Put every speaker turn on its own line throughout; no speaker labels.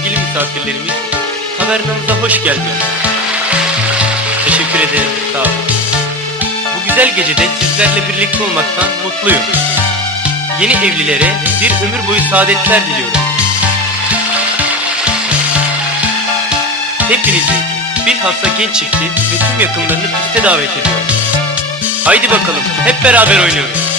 misafirlerimiz. Tavernamıza hoş geldiniz. Teşekkür ederim. Sağ olun. Bu güzel gecede sizlerle birlikte olmaktan mutluyum. Yeni evlilere bir ömür boyu saadetler diliyorum. Hepinizi bilhassa genç çifti ve tüm yakınlarını piste davet ediyorum. Haydi bakalım hep beraber oynuyoruz.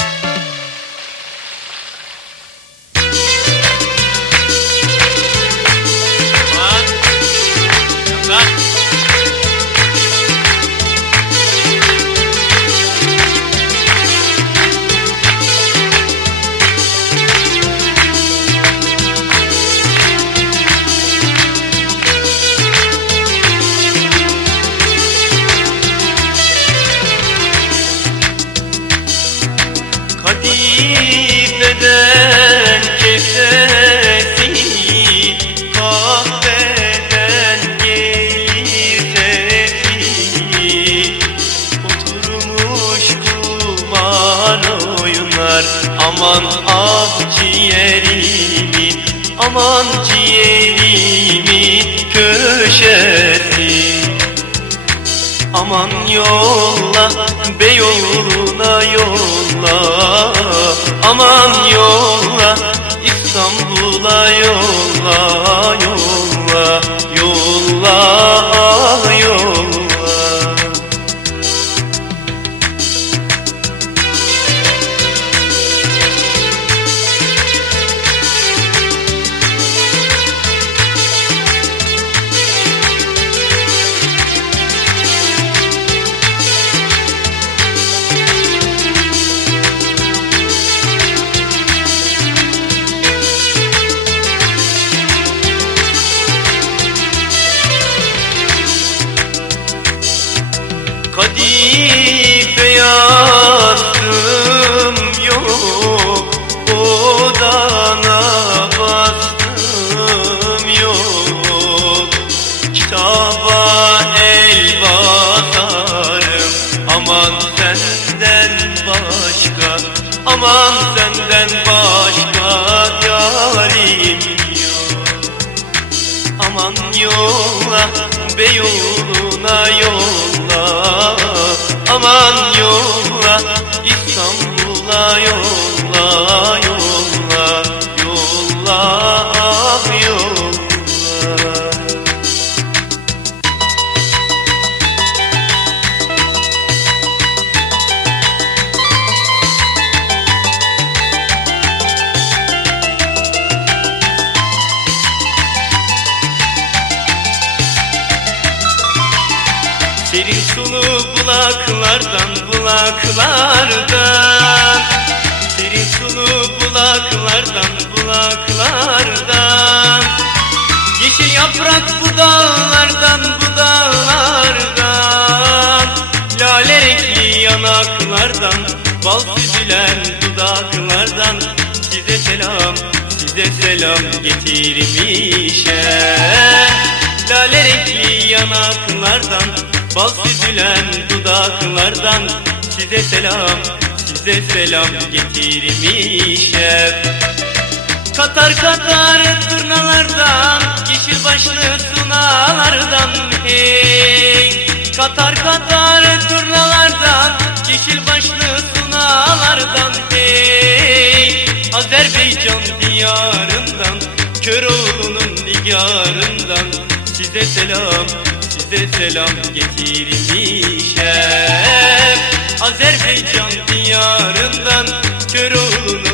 Aman ah ciğerimin Aman ciğerimin köşesi. Aman yolla Beyoğlu'na yolla Kadife yazdım yok. Odana bastım yok. Kitaba el basarım Aman senden başka Aman senden başka yarim yok. Aman yolla Beyoğlu'na yolla Aman yolla İstanbul'a Yolla Serin sulu bulaklardan bulaklardan. Serin sulu bulaklardan bulaklardan. Yeşil yaprak bu dağlardan bu dağlardan. Lale renkli yanaklardan Bal süzülen dudaklardan. Size selam, size selam getirmişem Lale renkli yanaklardan Bal süzülen dudaklardan Size selam, size selam getirmişem Katar katar turnalardan Yeşil başlı sunalardan hey. Katar katar turnalardan Yeşil başlı sunalardan hey. Azerbaycan diyarından Köroğlu'nun digarından Size selam, bize selam getirmişler Azerbaycan diyarından Köroğlu'nu